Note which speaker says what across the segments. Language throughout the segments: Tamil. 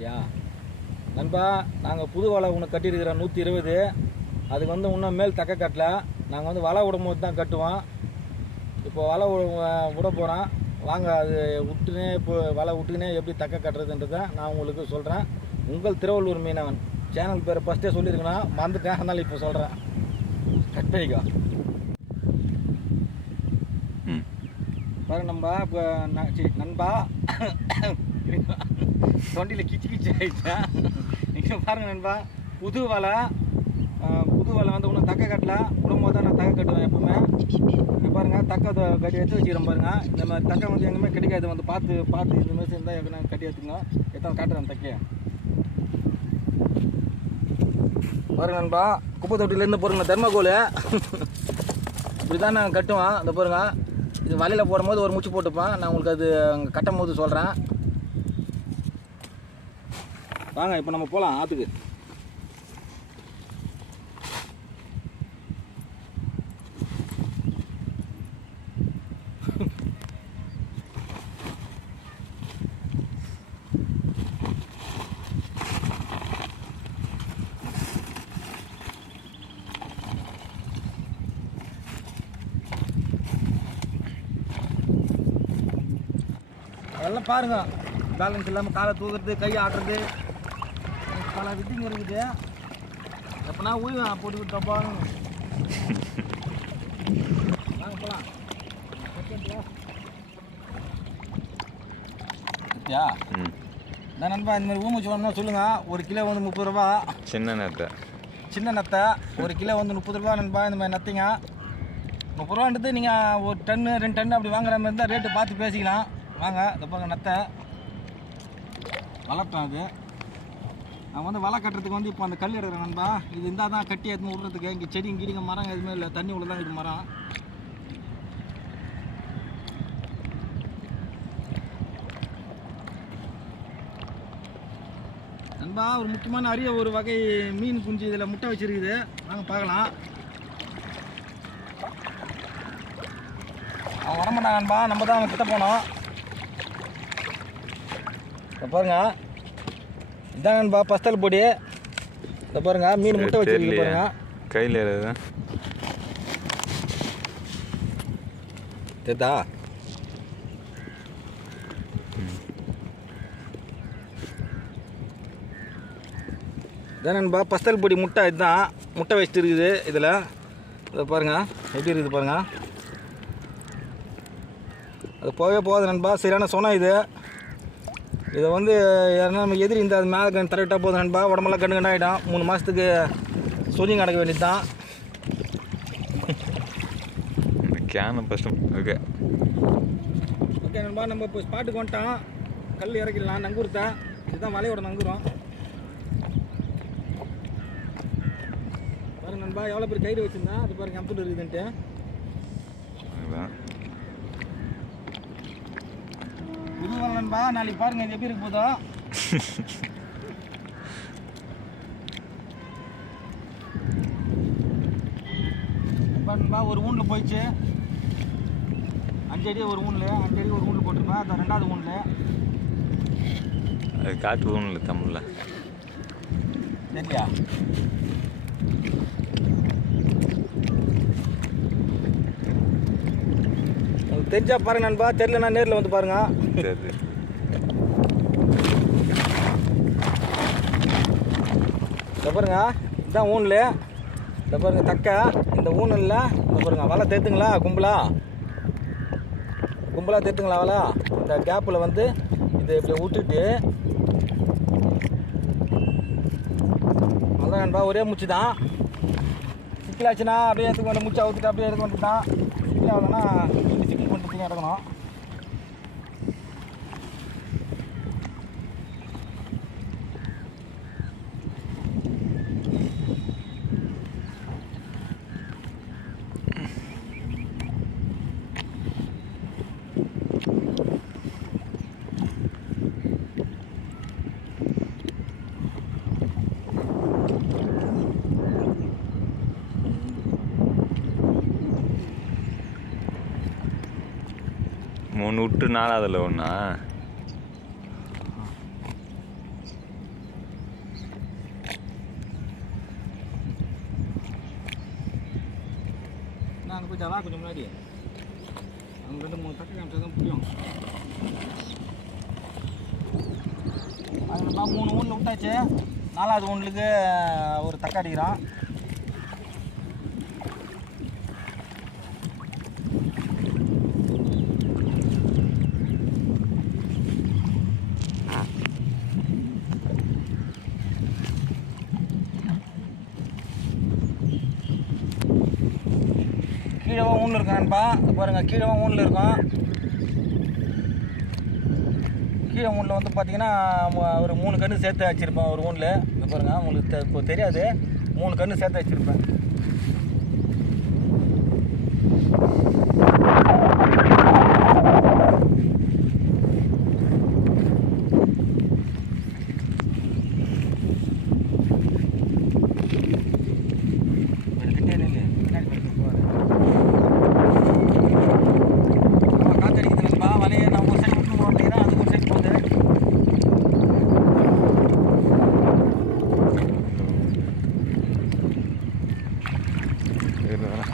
Speaker 1: பார்த்தியா? நண்பா நாங்கள் புது வலை ஒன்று கட்டியிருக்கிறோம் நூற்றி இருபது. அதுக்கு வந்து இன்னும் மேல் தக்க கட்டல. நாங்கள் வந்து வலை விடும் போது தான் கட்டுவோம். இப்போ வலை விட- போகிறோம் வாங்க அது விட்டுனே இப்போ வலை விட்டுனே எப்படி தக்க கட்டுறதுன்றதை நான் உங்களுக்கு சொல்கிறேன் உங்கள் திருவள்ளூர் மீனவன். சேனல் பேரை ஃபஸ்ட்டே சொல்லியிருக்கணும். மறந்துட்டேன். அதனால் இப்போ சொல்கிறேன் கட் பண்ணிக்கோ. பாருங்க நண்பா இப்போ சரி நண்பா. தொண்டியில் கிச்சு கிச்சு ஆயிடுச்சா நீங்கள் பாருங்க நண்பா புது வலை. புது வலை வந்து ஒன்றும் தக்க கட்டல. குடும்பம் தான் நான் தக்க கட்டுவேன் எப்பவுமே. இங்க பாருங்க தக்க கட்டி எடுத்து வச்சுக்கிறேன் பாருங்கள் இந்த மாதிரி தக்க வந்து எங்கேயுமே கிடைக்காது. வந்து பார்த்து பார்த்து இந்த மாதிரி இருந்தால் எங்கன்னா கட்டி எடுத்துங்க எத்தனை காட்டுறேன் தக்கையை. பாருங்க நண்பா குப்பை தொட்டிலேருந்து பாருங்க தர்மகோல். இப்படி தான் நாங்கள் கட்டுவோம் இந்த பாருங்க இது வலையில் போடும்போது ஒரு முச்சு போட்டுப்பேன். நான் உங்களுக்கு அது அங்கே கட்டும் போது சொல்கிறேன் வாங்க இப்போ நம்ம போகலாம் ஆற்றுக்கு அதெல்லாம் பாருங்க. பேலன்ஸ் இல்லாமல் காலை தூக்குறது கை ஆட்டுறது. பல வித்திங்க இருக்குது எப்பனா ஊழி போட்டு விட்டப்பா வாங்க போகலாம் சத்தியா நான் நண்பா இந்த மாதிரி ஊமுச்சு வேணும்னா சொல்லுங்கள் ஒரு கிலோ வந்து முப்பது ரூபா.
Speaker 2: சின்ன நத்தை.
Speaker 1: சின்ன நத்தை. ஒரு கிலோ வந்து முப்பது ரூபா நண்பா இந்த மாதிரி நத்தைங்க. முப்பது ரூபான்றது நீங்கள் ஒரு டன்னு ரெண்டு டன்னு அப்படி வாங்குற மாதிரி இருந்தால் ரேட்டு பார்த்து பேசிக்கலாம். வாங்க இந்த பாருங்க நத்தை. வளர்த்தோம் அது. அவன் வந்து வலை கட்டுறதுக்கு வந்து இப்போ அந்த கல் எடுக்கிற நண்பா. இது இருந்தால் தான் கட்டி எடுத்து விட்றதுக்கு இங்கே செடி கீடிங்க மரம் எதுவுமே இல்லை. தண்ணி உள்ள தான் இது மரம். நண்பா ஒரு முக்கியமான அரிய ஒரு வகை மீன் குஞ்சு இதில் முட்டை வச்சிருக்குது. வாங்க பார்க்கலாம். அவன் வரமாட்டான் நண்பா. நம்ம தான் அவன் கிட்ட போனோம். பாருங்கள் இதான் நண்பா பஸ்தல் பொடி. இதை பாருங்க மீன் முட்டை வச்சிருக்கு. பாருங்க.
Speaker 2: கையில்
Speaker 1: தெரிதா? இதான் நண்பா பஸ்தல் பொடி முட்டை. இதுதான் முட்டை வச்சுட்டு இருக்குது இதில். இதை பாருங்க எப்படி இருக்குது பாருங்க. அது போகவே போகாது நண்பா சரியான சொன்ன இது. இதை வந்து யாருன்னா நம்ம எதிரி இந்த மேலே கண் தரவிட்டால் போதும் நண்பா. உடம்பெல்லாம் கண்டு கண்டாயிடும் மூணு மாதத்துக்கு சொல்லி கிடக்க வேண்டியது தான்
Speaker 2: இந்த கேனை ஃபஸ்ட்டு ஓகே
Speaker 1: ஓகே நண்பா நம்ம இப்போ ஸ்பாட்டுக்கு வந்துட்டோம். கல் இறக்கிடலாம். நங்கூரத்தை. இதுதான் வலையோட நங்கூரம். பாருங்க நண்பா எவ்வளோ பேர் கைடு வச்சிருந்தேன் அது பாருங்க கம்ப்யூட்டர் இருக்குதுன்ட்டு.
Speaker 2: அதுதான்
Speaker 1: புது வலை நண்பா நாளைக்கு பாருங்க இது எப்படி இருக்கு போதோ. அப்பா நண்பா ஒரு ஊனில் போயிடுச்சு. அஞ்சு அடி ஒரு ஊனில் அஞ்சு அடி ஒரு ஊனில் போட்டிருப்பேன் அது ரெண்டாவது ஊனில்.
Speaker 2: அது காட்டு இல்லை தமிழில்.
Speaker 1: தெரியலையா தெரிஞ்சா பாருங்க நண்பா. தெரியலனா நேரில் வந்து பாருங்க.
Speaker 2: சரி.
Speaker 1: இந்த பாருங்க இதுதான் ஊனில். இந்த பாருங்க தக்கை. இந்த ஊனில் இந்த பாருங்க வலை தேத்துங்களா கும்பலா? கும்பலாக தேத்துங்களா வலை? இந்த கேப்பில் வந்து இதை இப்படி விட்டுட்டு அதான் நண்பா ஒரே மூச்சு தான் சிக்கலாச்சுன்னா அப்படியே எடுத்துக்க வேண்டிய மூச்சு அவுத்துட்டு அப்படியே வேண்டியது தான் சிக்கல் நடக்கணும்
Speaker 2: மூணு விட்டு நாலாவதில் ஒன்றா?
Speaker 1: நான் கொஞ்சம் அதான் கொஞ்சம் முன்னாடி அவங்க ரெண்டு மூணு தட்டு காமிச்சா தான் புரியும். அதில் மூணு ஊரில் விட்டாச்சு. நாலாவது ஒன்றுக்கு ஒரு தக்காடிக்கிறான் கீழவும் ஊனில் இருக்கான்ப்பா பாருங்கள் கீழவும் ஊனில் இருக்கும். கீழே ஊனில் வந்து பார்த்தீங்கன்னா ஒரு மூணு கன்று சேர்த்து வச்சுருப்பேன் ஒரு ஊனில். பாருங்கள் உங்களுக்கு இப்போ தெரியாது. மூணு கன்று சேர்த்து வச்சுருப்பேன் கிட்டே நில்லு பின்னாடி போயிட்டு போகிறேன் காத்தடிக்குதுலப்பா வலையை நான் ஒரு சைடு விட்டு போகிறேன் அது ஒரு சைடு போகுது
Speaker 2: இரு வரேன்.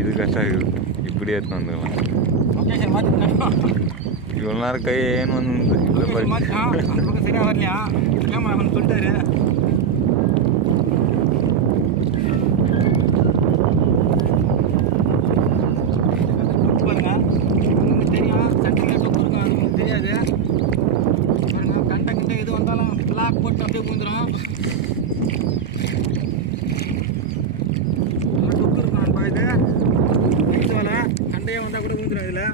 Speaker 2: இது கஷ்டம் இருக்குது இப்படியே எடுத்து வந்துடலாம் இவ்வளோ நேரம் கை ஏன்னு வந்து
Speaker 1: சரியாக வரலையா? கேமராமேன் சொல்லிட்டாரு. தெரியாது. கண்ட கிட்ட எது வந்தாலும் பிளாக் போட்டு அப்படியே பூந்துடும் டொக்கு இருக்கும் நண்பா இது இது வலை கண்டையே வந்தால் கூட விழுந்துடும் இதில்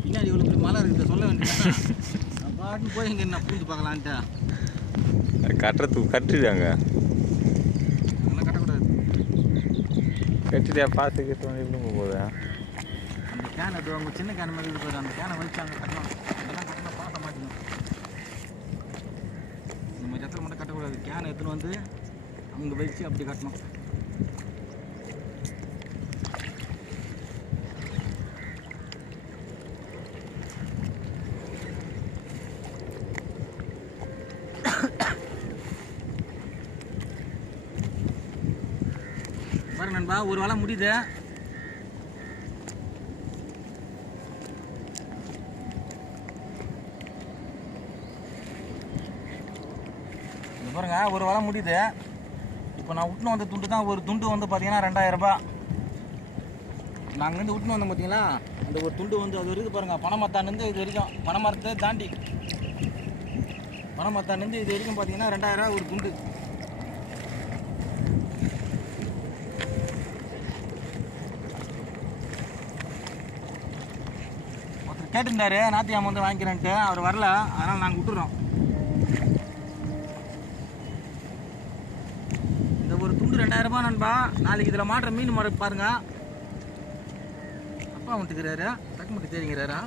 Speaker 1: பின்னாடி இவ்வளோ பெரிய பாட்டுன்னு போய் இங்கே என்ன பூந்து பார்க்கலான்ட்டு.
Speaker 2: கட்டுறதுக்கு கட்டிடுறாங்க
Speaker 1: அதெல்லாம் கட்டக்கூடாது.
Speaker 2: கட்டிட்டியா? பார்த்து கிட்ட வந்து எப்படி போகுது?
Speaker 1: அந்த கேன் அது அவங்க சின்ன கேன் மாதிரி இருப்பாரு அந்த கேனை வச்சு அங்கே கட்டலாம் அதெல்லாம் கட்டலாம் பாச மாட்டணும் நம்ம சத்திரம் மட்டும் கட்டக்கூடாது. கேனை எடுத்துன்னு வந்து அங்கே வச்சு அப்படி கட்டணும். பாருங்க நண்பா ஒரு வேலை முடியுது. பாருங்க ஒரு வேலை முடியுது. இப்போ நான் விட்டுனு வந்த துண்டு தான் ஒரு துண்டு வந்து பார்த்தீங்கன்னா ரெண்டாயிரரூபா ரூபாய். நாங்கள் இருந்து விட்டுன்னு வந்தோம் பார்த்தீங்களா அந்த ஒரு துண்டு வந்து அது இருக்குது பாருங்கள் பனைமத்தான்லேருந்து இது வரைக்கும் பனைமரத்தை தாண்டி பனைமத்தான்லேருந்து இது வரைக்கும் பார்த்தீங்கன்னா ரெண்டாயிரம் ரூபாய் ஒரு துண்டு. கேட்டிருந்தாரு நாத்தியாம வந்து வாங்கிக்கிறேன்ட்டு. அவர் வரல. அதனால் நாங்கள் விட்டுறோம். இந்த ஒரு துண்டு ரெண்டாயிரம் ரூபாய் நண்பா. நாளைக்கு இதில் மாட்டுற மீன் மரம் பாருங்க. அப்பா வந்துட்டுக்கிறாரு தக்க மட்டும் தெரிங்கிறாரா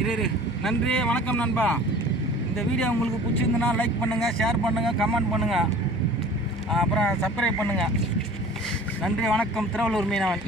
Speaker 1: இரு இரு. நன்றி வணக்கம் நண்பா. இந்த வீடியோ உங்களுக்கு பிடிச்சிருந்துன்னா லைக் பண்ணுங்கள் ஷேர் பண்ணுங்கள் கமெண்ட் பண்ணுங்கள் அப்புறம் சப்ஸ்கிரைப் பண்ணுங்கள் நன்றி வணக்கம் திருவள்ளூர் மீனவன்.